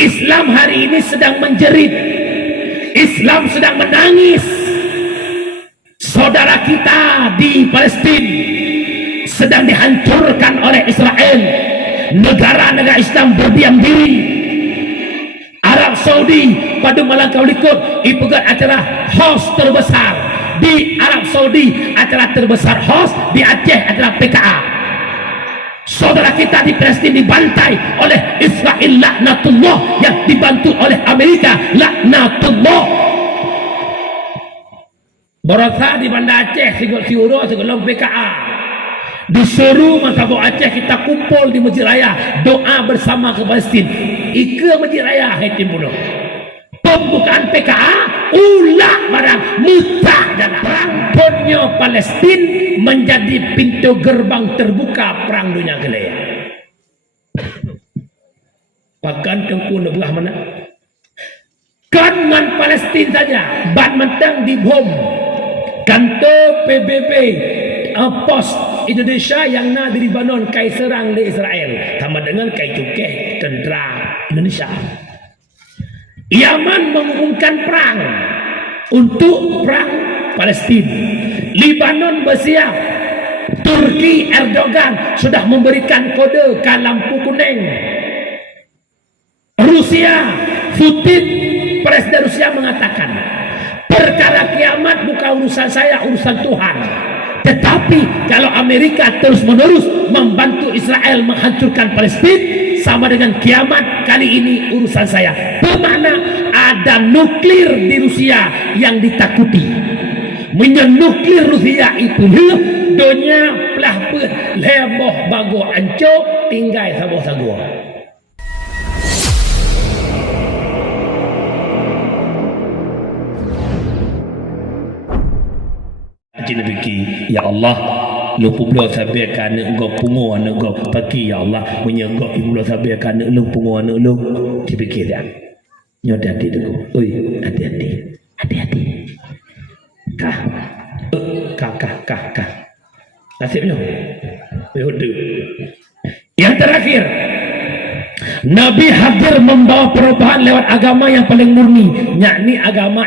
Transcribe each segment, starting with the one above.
Islam hari ini sedang menjerit, Islam sedang menangis. Saudara kita di Palestina sedang dihancurkan oleh Israel. Negara-negara Islam berdiam diri. Arab Saudi pada malam kau ikut ipugat acara host terbesar di Arab Saudi, acara terbesar host di Aceh adalah PKA. Saudara kita di Palestina dibantai oleh Israel laknatullah, yang dibantu oleh Amerika laknatullah. Borasa di Banda Aceh sigol siuro sigolong PKA. Disuruh Masabuk Aceh kita kumpul di Masjid Raya doa bersama ke Palestin. Ike Masjid Raya hati bunuh. Pembukaan PKA ulah barang mutak dan perang ponyo Palestin menjadi pintu gerbang terbuka perang dunia gelaya. Bahkan tengku nebelah mana? Kan Palestin saja ban mentang dibom. Kantor PBB pos Indonesia yang na di Lebanon kai serang di Israel sama dengan kai cukeh tentera Indonesia. Yaman mengumumkan perang untuk perang Palestina. Lebanon bersiap. Turki Erdogan sudah memberikan kode ke lampu kuning. Rusia Putin, Presiden Rusia mengatakan perkara kiamat bukan urusan saya, urusan Tuhan. Tetapi kalau Amerika terus menerus membantu Israel menghancurkan Palestina, sama dengan kiamat, kali ini urusan saya. Bermakna ada nuklir di Rusia yang ditakuti. Menyenuklir Rusia itu dunia pelah leboh bago anco tinggal sago-sago. Jinabiki ya Allah, lu pula sabar kan engkau pungu anak engkau pagi ya Allah, menyegok ibu lu sabar kan lu pungu anak lu. Dipikir ya. Nyoda hati tu. Oi, hati-hati. Hati-hati. Kah. Nasibnya. Yang terakhir, Nabi hadir membawa perubahan lewat agama yang paling murni, yakni agama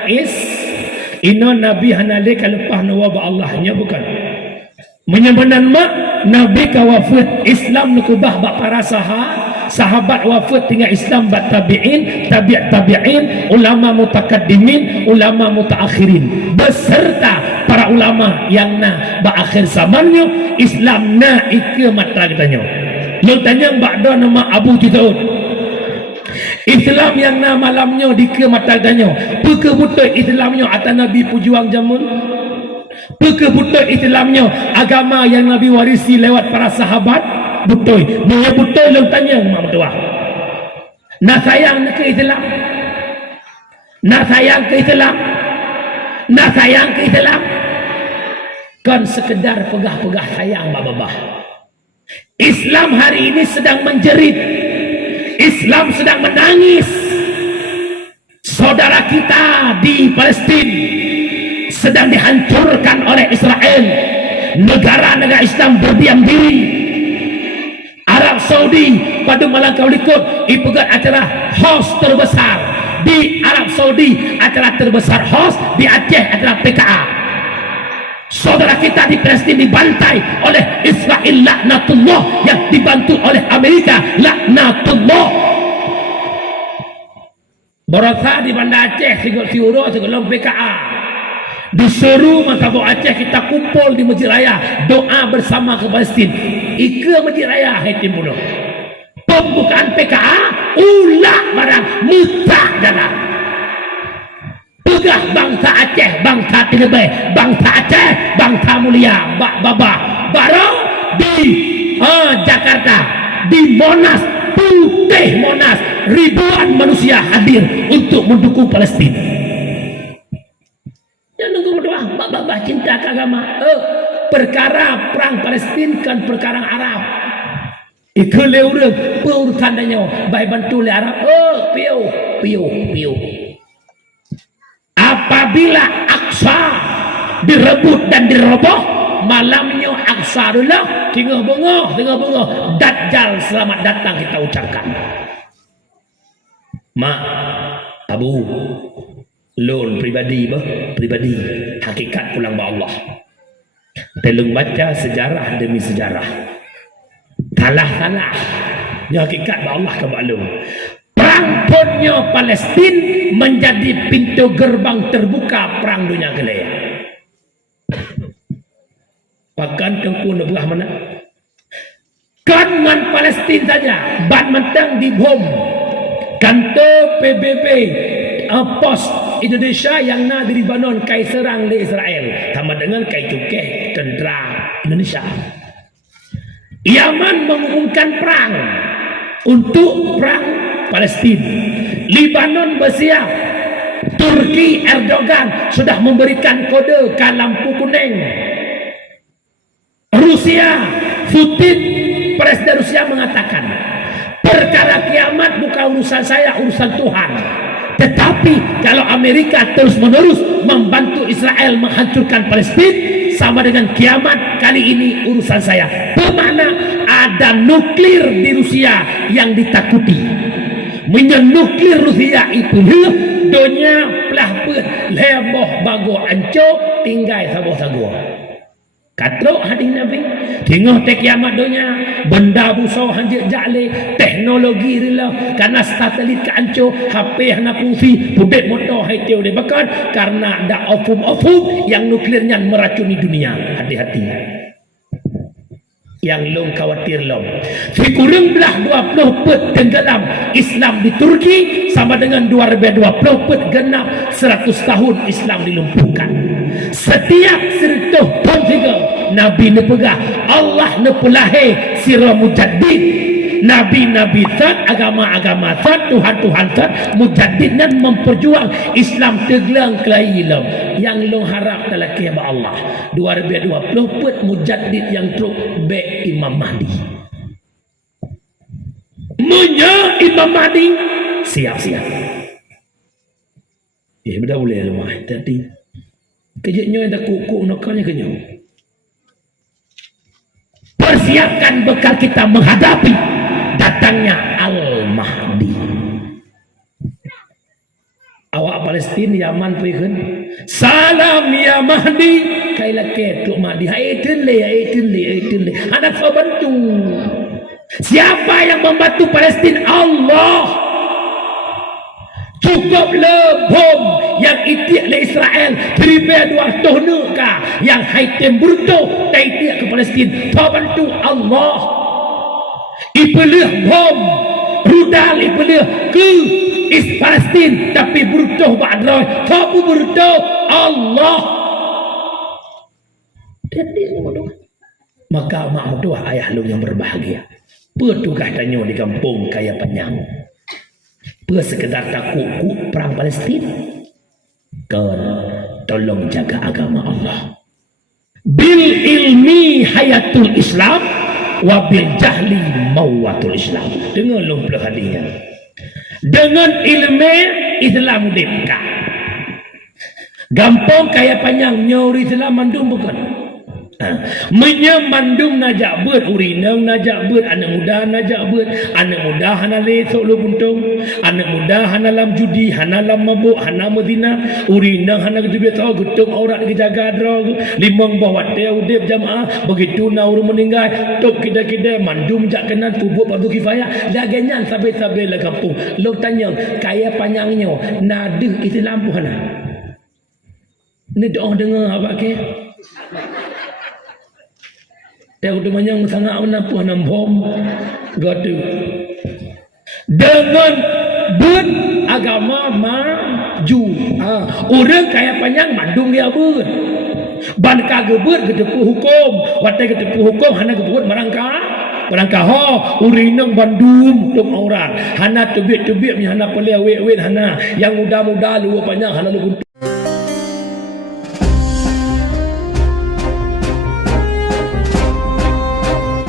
Ino Nabi hanale kalepah nawab Allahnya bukan. Menyebenan mak Nabi kawafut Islam nukubah bak para sahabat wafat tinggal Islam bak tabi'in, tabi'in, ulama mutakaddimin, ulama mutaakhirin, beserta para ulama yang na bak akhir zamannya Islam na ike matra katanya. Lu tanya bak do nama Abu Judaud. Islam yang na malamnya di ke mata danyo pekebutai Islamnya atas Nabi pejuang zaman, pekebutai Islamnya agama yang Nabi warisi lewat para sahabat betul. Dia betul lu tanya mak betul. Nak sayang ke Islam, nak sayang ke Islam, nak sayang ke Islam, kan sekedar pegah-pegah sayang babah. Islam hari ini sedang menjerit, Islam sedang menangis. Saudara kita di Palestina sedang dihancurkan oleh Israel. Negara-negara Islam berdiam diri. Arab Saudi pada malam kau ikut ipugat acara host terbesar di Arab Saudi, acara terbesar host di Aceh adalah PKA. Saudara kita di Palestina dibantai oleh Israel laknatullah, yang dibantu oleh Amerika laknatullah. Borasa di Banda Aceh sigol siuro sigolong PKA. Disuruh Masabuk Aceh kita kumpul di Masjid Raya doa bersama ke Palestina. Ike Masjid Raya hati bunuh. Pembukaan PKA ulah barang mutak jalan. Pegah bangsa Aceh, bangsa Tinebeh, bangsa Aceh, bangsa mulia, baba baru di Jakarta, di Monas, putih Monas, ribuan manusia hadir untuk mendukung Palestina. Yang nunggu berdoa, baba cinta ke agama. Perkara perang Palestina kan perkara Arab. Itu leureung urusan danyo, baik bantu le Arab. Piu. Apabila Aqsa direbut dan diroboh, malamnya Aqsa dulu tengah bengah Dajjal selamat datang kita ucapkan. mak, abu, loan pribadi pribadi, hakikat pulang ba Allah. Telung baca sejarah demi sejarah. Kalah ni hakikat ba Allah ke maklum. Perang punnya Palestin menjadi pintu gerbang terbuka perang dunia kedua. Bahkan tengku belah mana? Kan dengan Palestin saja, ban mentang dibom. Kantor PBB pos Indonesia yang na di Lebanon kai serang di Israel, sama dengan kai cukeh tentera Indonesia. Yaman mengumumkan perang untuk perang Palestin. Lebanon bersiap. Turki Erdogan sudah memberikan kode ke lampu kuning. Rusia Putin, Presiden Rusia mengatakan, perkara kiamat bukan urusan saya, urusan Tuhan. Tetapi kalau Amerika terus-menerus membantu Israel menghancurkan Palestina, sama dengan kiamat, kali ini urusan saya. Bermakna ada nuklir di Rusia yang ditakuti. Nuklir Rusia itu dunia pelah leboh bago ancok tinggal sago-sago. Katrok hadis Nabi tengok tek kiamat dunia benda busau hanjak jale teknologi rela karena satelit keancur HP hana fungsi pudet motor hai teu de bakan karena ada ofum yang nuklirnya meracuni dunia. Hati-hati yang long khawatir long si kurang belah 20 pet tenggelam Islam di Turki sama dengan 2020 pet genap 100 tahun Islam dilumpuhkan. Setiap 100 tahun juga Nabi nepegah Allah nepulahe sirah mujaddid, Nabi-Nabi tat, agama-agama tat, Tuhan-Tuhan tat, mujaddid dan memperjuang Islam teglang kelailam yang long harap telaki ba Allah 2020 pet mujaddid yang truk be Imam Mahdi munya Imam Mahdi siap-siap benda boleh lemah tadi kejutnya yang tak kukuk nakalnya kenyo. Persiapkan bekal kita menghadapi datangnya Al-Mahdi. Awak Palestin Yaman pergi salam ya Mahdi kaila ketuk Mahdi hai tenle anak bantu. Siapa yang membantu Palestin? Allah. Cukup lebom yang itik le Israel beribe 200 nuka yang haitem bruto taitik ke Palestin bantu Allah. Ipelih bom rudal ipelih ke Palestin tapi bruto ba'droy tapu bruto Allah. Maka mak doa ayah lu yang berbahagia petugas tanyo di kampung kaya Panyang sekedar takut perang Palestin kan tolong jaga agama Allah bil ilmi hayatul Islam wa bil jahli mawatul Islam. Dengar long pelahadinya dengan ilmu Islam dipka gampang kaya Panyang nyori Islam mandum bukan menyemandung najak ber urinang najak ber anak muda najak ber anak muda hana lesok lu buntung anak muda hana lam judi hana lam mabuk hana medina urinang hana gitu biasa gutung aurat dijaga drog limang bawa dia udip jamaah begitu naur meninggal tok kida-kida mandum jak kenan tubuh fardu kifayah daganyan sampai-sampai lah kampung lu tanya kaya Panyangnya nadeh itu lampu hana ni doa dengar apa ke yang udah banyak sangat menapuh bom gadu dengan ber agama maju orang kaya Panyang mandung dia ber ban kagebut gedepu hukum watai gedepu hukum hana gebut merangka ho urinang bandum tung orang hana tubik-tubik hana pelih wet hana yang muda-muda lu Panyang hana lu